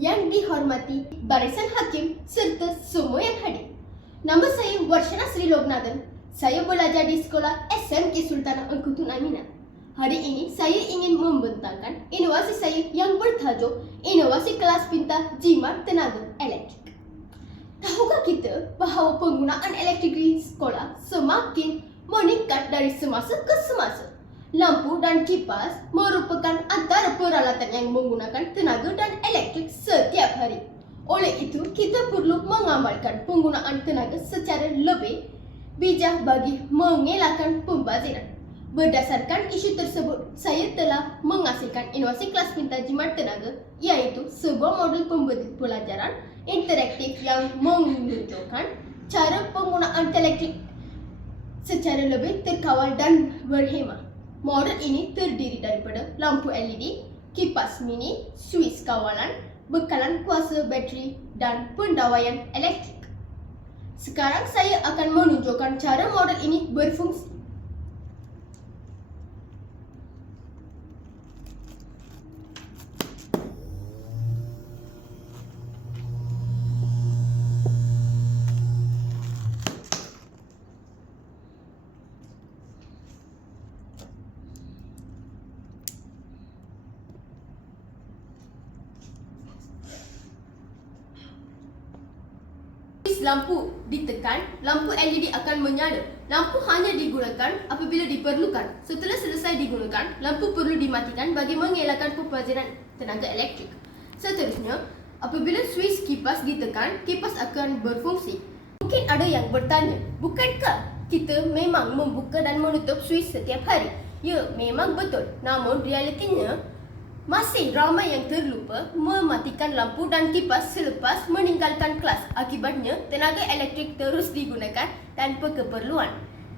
yang dihormati, barisan hakim serta semua yang hadir. Nama saya Warshana Sri Lognathan. Saya belajar di sekolah SMK Sultanah Engkutun Aminah. Hari ini saya ingin membentangkan inovasi saya yang bertajuk Inovasi Kelas Pintar Jimat Tenaga Elektrik. Tahukah kita bahawa penggunaan elektrik di sekolah semakin meningkat dari semasa ke semasa? Lampu dan kipas merupakan antara peralatan yang menggunakan tenaga dan elektrik setiap hari. Oleh itu, kita perlu mengamalkan penggunaan tenaga secara lebih bijak bagi mengelakkan pembaziran. Berdasarkan isu tersebut, saya telah menghasilkan inovasi kelas pintar jimat tenaga, iaitu sebuah modul pembelajaran interaktif yang menunjukkan cara penggunaan elektrik secara lebih terkawal dan berhemah. Modul ini terdiri daripada lampu LED, kipas mini, suis kawalan, bekalan kuasa bateri dan pendawaian elektrik. Sekarang saya akan menunjukkan cara modul ini berfungsi. Lampu ditekan, lampu LED akan menyala. Lampu hanya digunakan apabila diperlukan. Setelah selesai digunakan, lampu perlu dimatikan bagi mengelakkan pembaziran tenaga elektrik. Seterusnya, apabila suis kipas ditekan, kipas akan berfungsi. Mungkin ada yang bertanya, bukankah kita memang membuka dan menutup suis setiap hari? Ya, memang betul. Namun realitinya, masih ramai yang terlupa mematikan lampu dan kipas selepas meninggalkan kelas. Akibatnya, tenaga elektrik terus digunakan tanpa keperluan.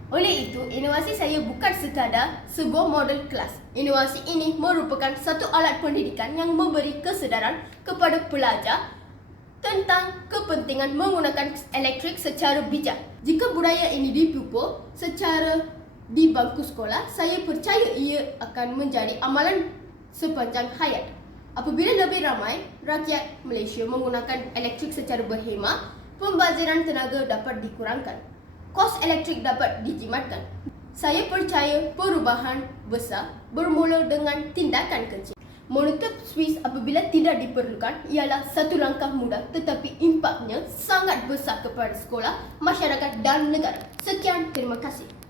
Oleh itu, inovasi saya bukan sekadar sebuah model kelas. Inovasi ini merupakan satu alat pendidikan yang memberi kesedaran kepada pelajar tentang kepentingan menggunakan elektrik secara bijak. Jika budaya ini dipupuk secara di bangku sekolah, saya percaya ia akan menjadi amalan sepanjang hayat. Apabila lebih ramai rakyat Malaysia menggunakan elektrik secara berhemah, pembaziran tenaga dapat dikurangkan, kos elektrik dapat dijimatkan. Saya percaya perubahan besar bermula dengan tindakan kecil. Menutup suis apabila tidak diperlukan ialah satu langkah mudah, tetapi impaknya sangat besar kepada sekolah, masyarakat dan negara. Sekian, terima kasih.